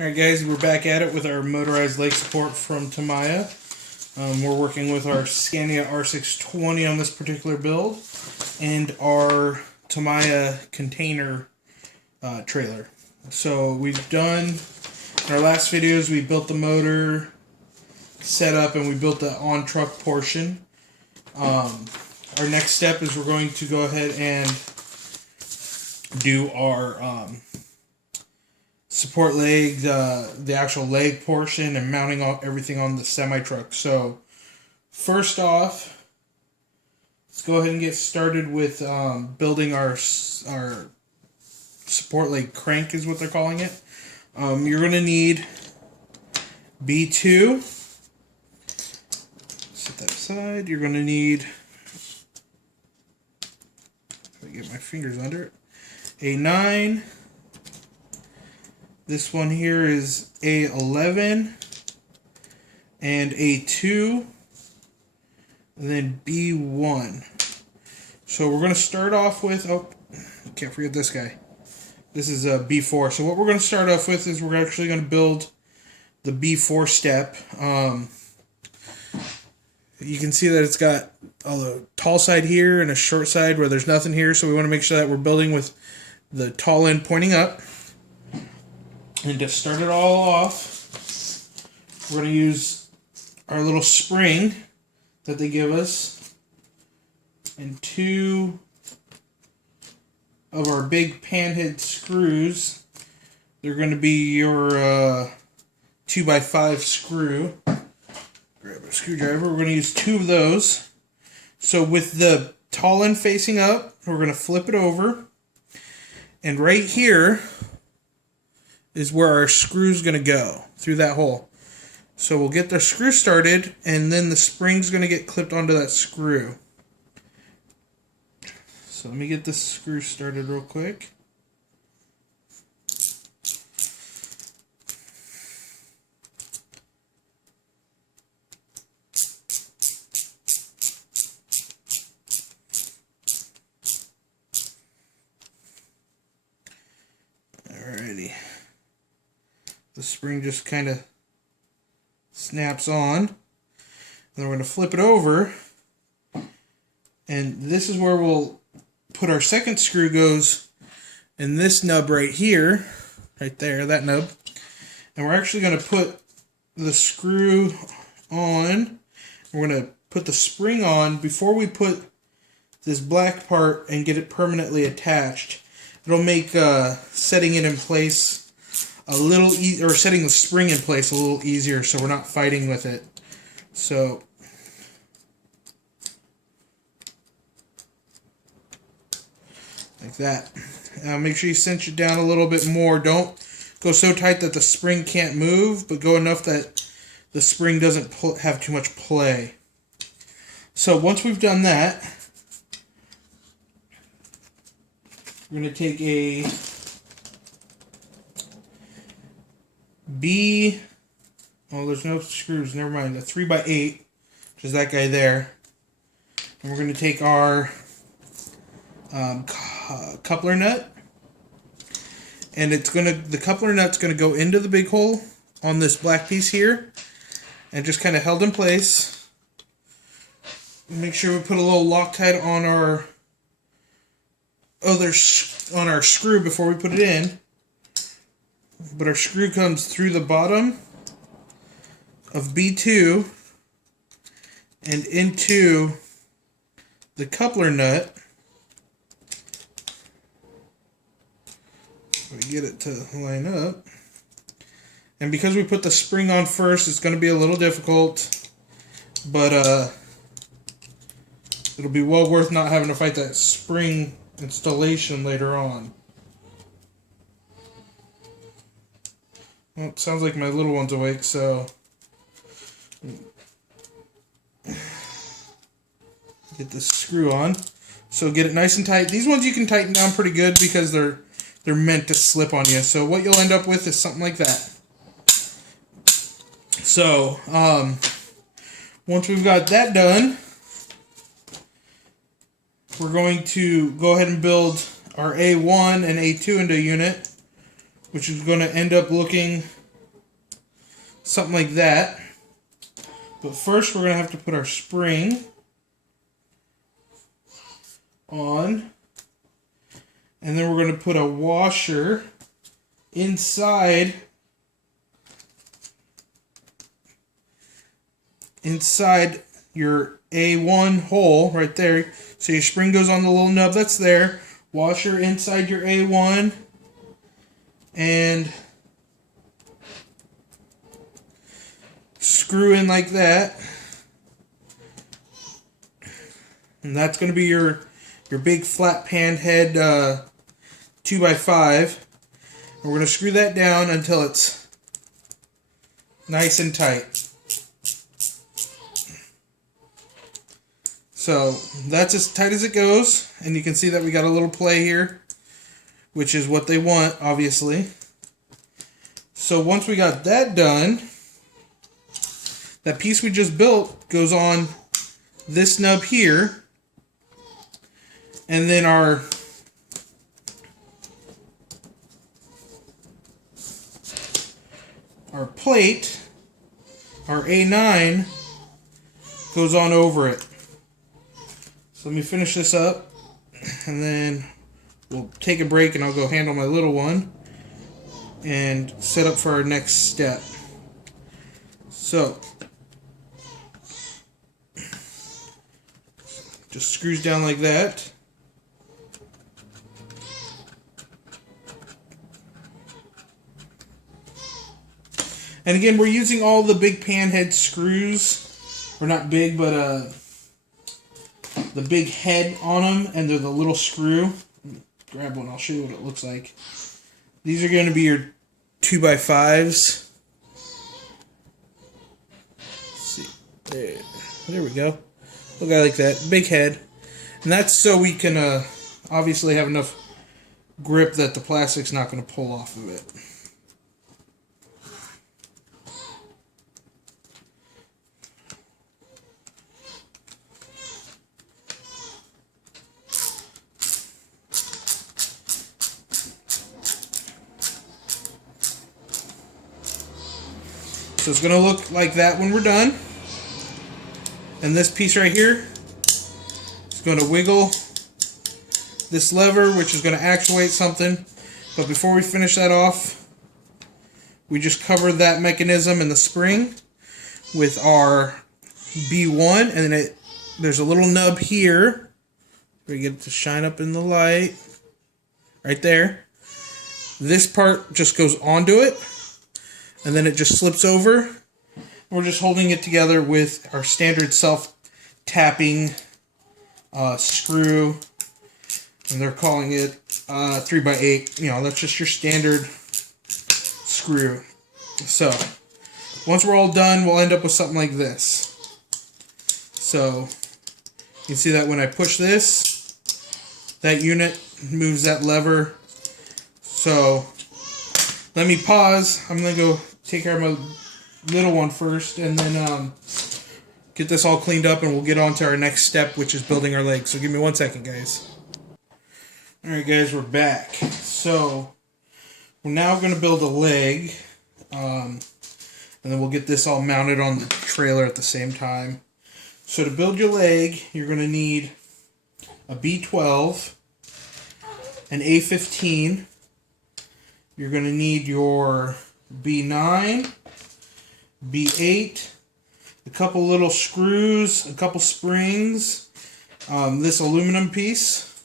Alright guys, we're back at it with our motorized leg support from Tamiya. We're working with our Scania R620 on this particular build and our Tamiya container trailer. So we've done, in our last videos, we built the motor setup and we built the on-truck portion. Our next step is we're going to go ahead and do our support leg, the actual leg portion, and mounting everything on the semi-truck. So first off, let's go ahead and get started with building our support leg crank is what they're calling it. You're going to need B2. Set that aside. You're going to need, if I get my fingers under it, A9. This one here is A11 and A2 and then B1. So we're going to start off with, can't forget this guy. This is a B4. So what we're going to start off with is we're actually going to build the B4 step. You can see that it's got a tall side here and a short side where there's nothing here. So we want to make sure that we're building with the tall end pointing up. And to start it all off, we're going to use our little spring that they give us and two of our big panhead screws. They're going to be your 2x5 screw. Grab a screwdriver. We're going to use two of those. So with the tall end facing up, we're going to flip it over. And right here is where our screw is going to go, through that hole. So we'll get the screw started, and then the spring's going to get clipped onto that screw. So let me get this screw started real quick. Alrighty. The spring just kind of snaps on. Then we're going to flip it over. And this is where we'll put our second screw goes in this nub right here. Right there, that nub. And we're actually going to put the screw on. We're going to put the spring on before we put this black part and get it permanently attached. It'll make setting it in place a little easier, or setting the spring in place a little easier, so we're not fighting with it. So like that. Make sure you cinch it down a little bit more. Don't go so tight that the spring can't move, but go enough that the spring doesn't have too much play. So once we've done that, we're going to take a there's no screws, never mind, a 3x8, which is that guy there. And we're going to take our coupler nut, and the coupler nut's going to go into the big hole on this black piece here, and just kind of held in place. Make sure we put a little Loctite on our screw before we put it in. But our screw comes through the bottom of B2 and into the coupler nut. We get it to line up. And because we put the spring on first, it's going to be a little difficult, but it'll be well worth not having to fight that spring installation later on. Well, it sounds like my little one's awake, so get this screw on. So get it nice and tight. These ones you can tighten down pretty good because they're meant to slip on you. So what you'll end up with is something like that. So once we've got that done, we're going to go ahead and build our A1 and A2 into a unit, which is going to end up looking something like that. But first we're going to have to put our spring on. And then we're going to put a washer inside your A1 hole right there. So your spring goes on the little nub that's there. Washer inside your A1. And screw in like that. And that's going to be your big flat pan head 2x5. And we're going to screw that down until it's nice and tight. So that's as tight as it goes, and you can see that we got a little play here, which is what they want, obviously. So once we got that done, that piece we just built goes on this nub here, and then our plate, our A9, goes on over it. So let me finish this up, and then we'll take a break, and I'll go handle my little one and set up for our next step. So just screws down like that. And again, we're using all the big pan head screws, or not big, but the big head on them, and they're the little screw. Grab one, I'll show you what it looks like. These are going to be your 2x5s. Let's see. There we go. Look like that. Big head. And that's so we can obviously have enough grip that the plastic's not going to pull off of it. So it's going to look like that when we're done. And this piece right here is going to wiggle this lever, which is going to actuate something. But before we finish that off, we just cover that mechanism and the spring with our B1. And then there's a little nub here. We get it to shine up in the light. Right there. This part just goes onto it. And then it just slips over. We're just holding it together with our standard self-tapping screw. And they're calling it 3x8. You know, that's just your standard screw. So, once we're all done, we'll end up with something like this. So, you can see that when I push this, that unit moves that lever. So, let me pause. I'm going to go take care of my little one first, and then get this all cleaned up, and we'll get on to our next step, which is building our legs. So give me 1 second, guys. Alright guys, we're back. So we're now going to build a leg, and then we'll get this all mounted on the trailer at the same time. So to build your leg, you're going to need a B12, an A15, you're going to need your B9, B8, a couple little screws, a couple springs, this aluminum piece,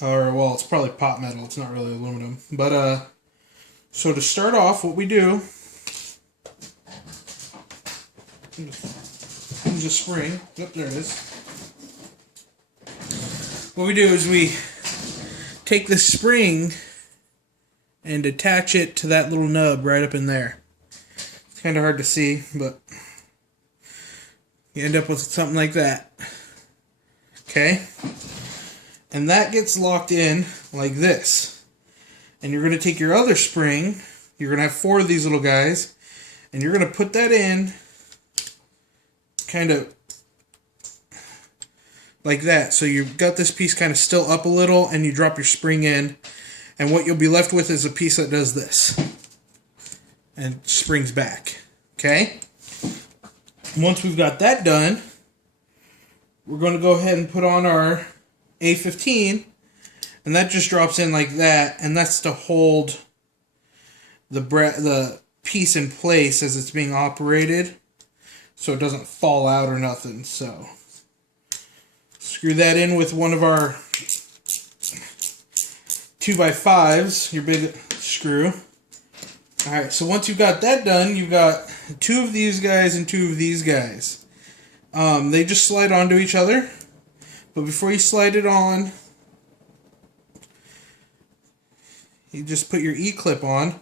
or well, it's probably pot metal, it's not really aluminum, but so to start off, what we do, here's a spring, yep, there it is. What we do is we take the spring and attach it to that little nub right up in there. It's kind of hard to see, but you end up with something like that. Okay? And that gets locked in like this. And you're going to take your other spring, you're going to have 4 of these little guys, and you're going to put that in kind of like that. So you've got this piece kind of still up a little, and you drop your spring in, and what you'll be left with is a piece that does this. and springs back. Okay? Once we've got that done, we're going to go ahead and put on our A15, and that just drops in like that, and that's to hold the piece in place as it's being operated, so it doesn't fall out or nothing. So screw that in with one of our 2x5s, your big screw. Alright, so once you've got that done, you've got 2 of these guys and 2 of these guys. They just slide onto each other, but before you slide it on, you just put your E-clip on.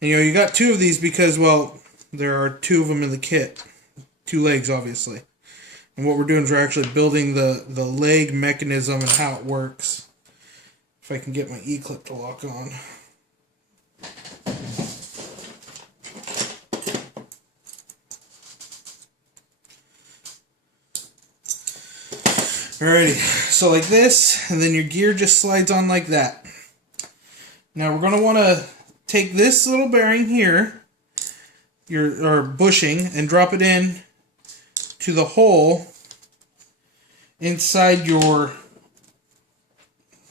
And you got 2 of these because, well, there are 2 of them in the kit. 2 legs, obviously. And what we're doing is we're actually building the leg mechanism and how it works. If I can get my E-clip to lock on. Alrighty, so like this, and then your gear just slides on like that. Now we're going to want to take this little bearing here, or bushing, and drop it in to the hole inside your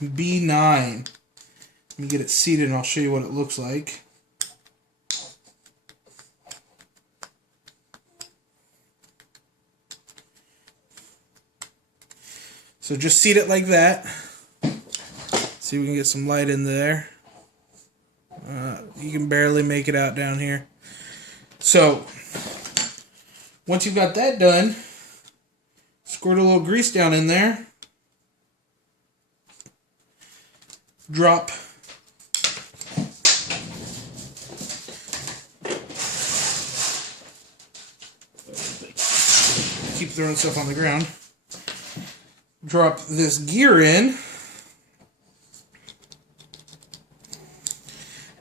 B9. Let me get it seated and I'll show you what it looks like. So just seat it like that. See if we can get some light in there. You can barely make it out down here. So, once you've got that done, squirt a little grease down in there. Drop keep throwing stuff on the ground. Drop this gear in.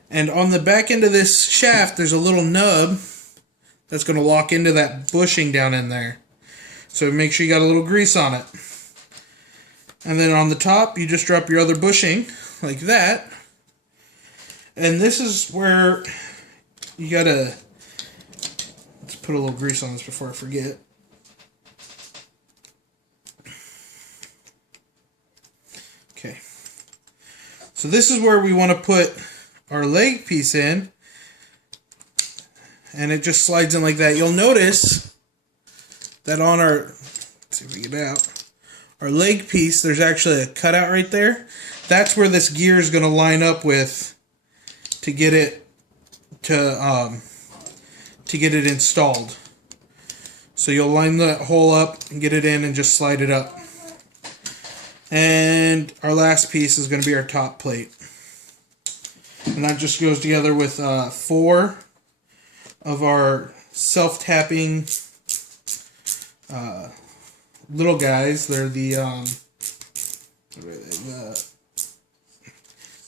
And on the back end of this shaft, there's a little nub that's going to lock into that bushing down in there. So make sure you got a little grease on it. And then on the top, you just drop your other bushing, like that. And this is where you got to... Let's put a little grease on this before I forget. Okay. So this is where we want to put our leg piece in, and it just slides in like that. You'll notice that on our, let's see if we get it out, our leg piece, there's actually a cutout right there. That's where this gear is going to line up with to get it installed. So you'll line that hole up and get it in and just slide it up. And our last piece is going to be our top plate. And that just goes together with 4 of our self-tapping little guys. They're the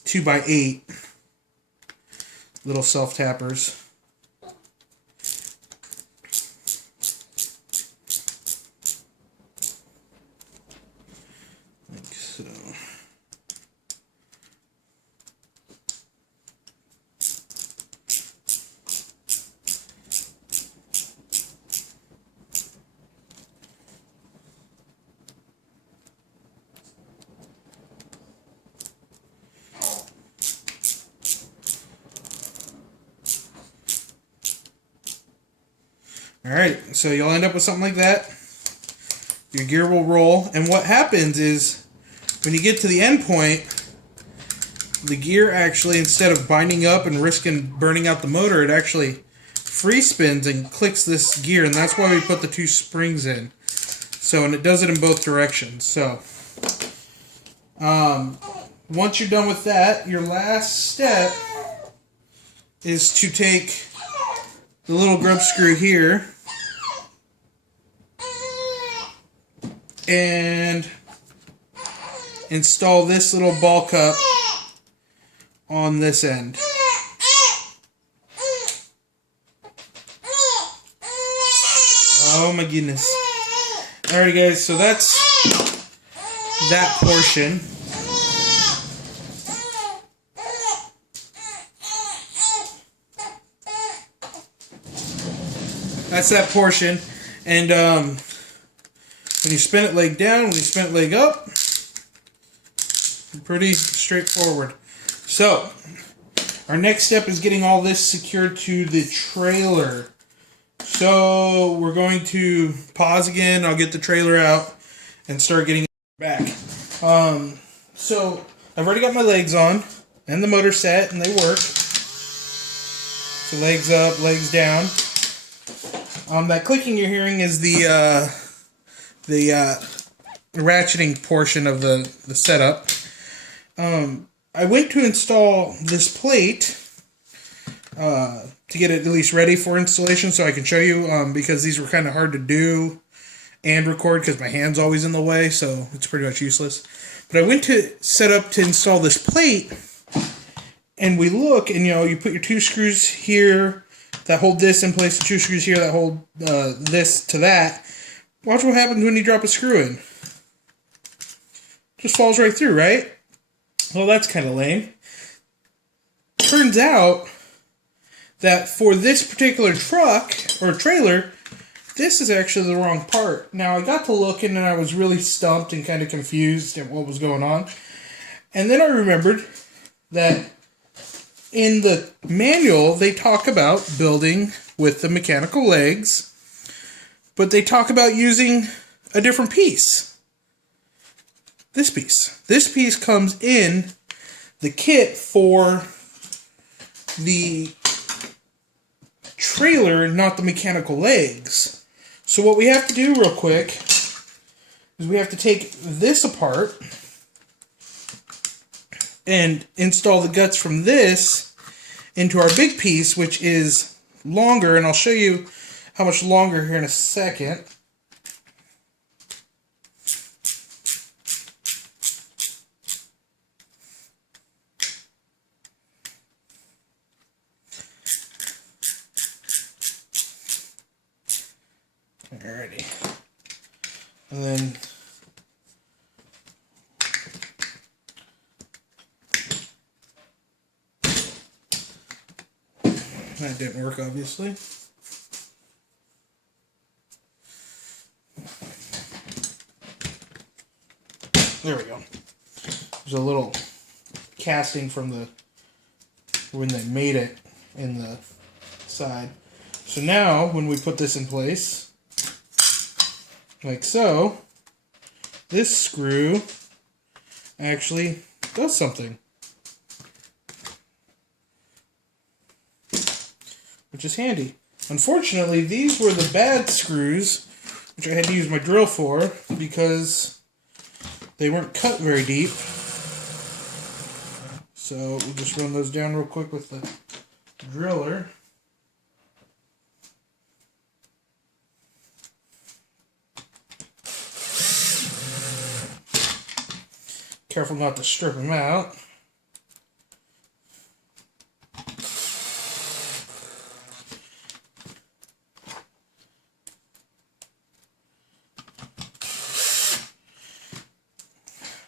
2x8 little self-tappers. Like so. Alright, so you'll end up with something like that. Your gear will roll, and what happens is when you get to the end point, the gear actually, instead of binding up and risking burning out the motor, it actually free spins and clicks this gear, and that's why we put the 2 springs in. So, and it does it in both directions. So, once you're done with that, your last step is to take the little grub screw here and install this little ball cup on this end. Oh my goodness. Alrighty guys, so that's that portion. That's that portion. And when you spin it leg down, when you spin it leg up, pretty straightforward. So, our next step is getting all this secured to the trailer. So, we're going to pause again. I'll get the trailer out and start getting it back. So, I've already got my legs on and the motor set, and they work. So, legs up, legs down. That clicking you're hearing is the ratcheting portion of the setup. I went to install this plate to get it at least ready for installation so I can show you, because these were kind of hard to do and record because my hand's always in the way, so it's pretty much useless. But I went to set up to install this plate, and we look, and you put your 2 screws here that hold this in place, the 2 screws here that hold this to that. Watch what happens when you drop a screw in. Just falls right through, right? Well, that's kind of lame. Turns out that for this particular truck or trailer, this is actually the wrong part. Now, I got to looking and I was really stumped and kind of confused at what was going on. And then I remembered that in the manual, they talk about building with the mechanical legs, but they talk about using a different piece. This piece. This piece comes in the kit for the trailer, not the mechanical legs. So what we have to do real quick is we have to take this apart and install the guts from this into our big piece, which is longer, and I'll show you how much longer here in a second. Alrighty. And then that didn't work, obviously. There we go. There's a little casting from the when they made it in the side. So now when we put this in place, like so, this screw actually does something, which is handy. Unfortunately, these were the bad screws, which I had to use my drill for because they weren't cut very deep. So we'll just run those down real quick with the driller. Careful not to strip them out.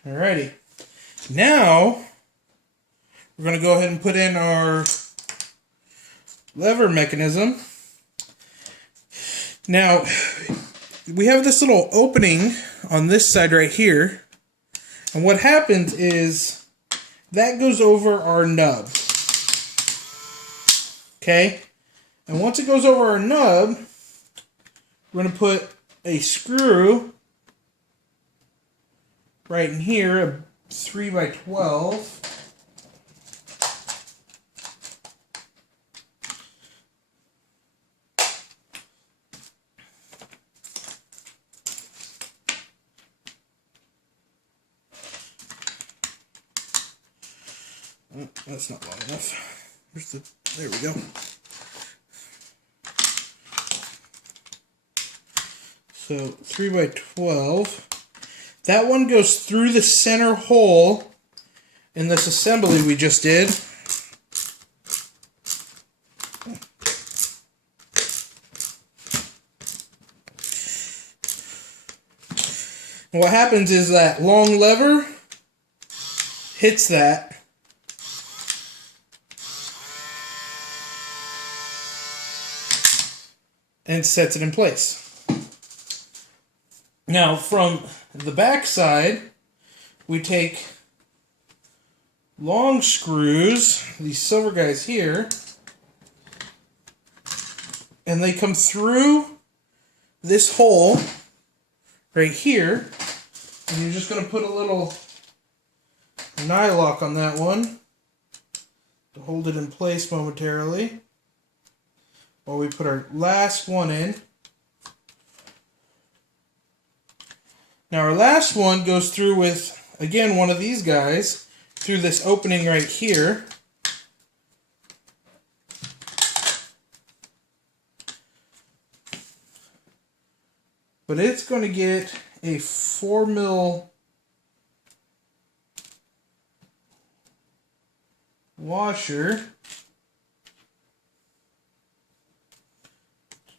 Alrighty. Now, we're going to go ahead and put in our lever mechanism. Now, we have this little opening on this side right here. And what happens is that goes over our nub. Okay? And once it goes over our nub, we're going to put a screw right in here, a 3x12. Oh, that's not long enough. There we go. So 3x12. That one goes through the center hole in this assembly we just did. And what happens is that long lever hits that. and sets it in place. Now, from the back side, we take long screws, these silver guys here, and they come through this hole right here, and you're just going to put a little nylock on that one to hold it in place momentarily while we put our last one in. Now our last one goes through with, again, one of these guys through this opening right here. But it's going to get a 4mm washer.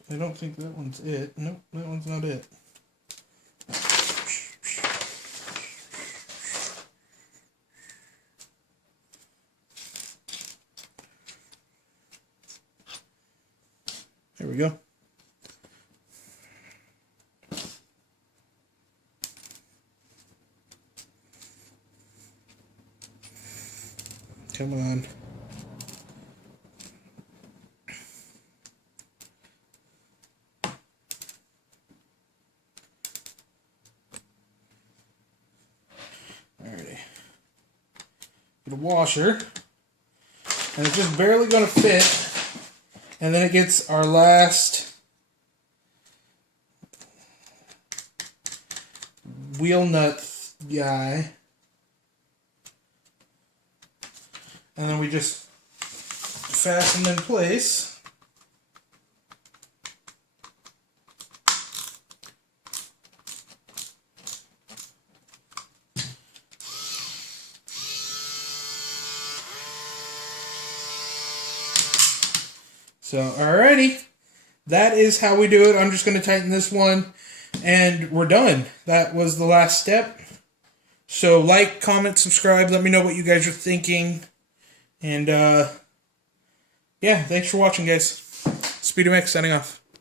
I don't think that one's it. Nope, that one's not it. There we go. Come on. Alrighty. Get a washer. And it's just barely going to fit. And then it gets our last wheel nut guy. And then we just fasten in place. So, alrighty. That is how we do it. I'm just going to tighten this one and we're done. That was the last step. So, like, comment, subscribe. Let me know what you guys are thinking. And, yeah, thanks for watching, guys. SpeedyMX signing off.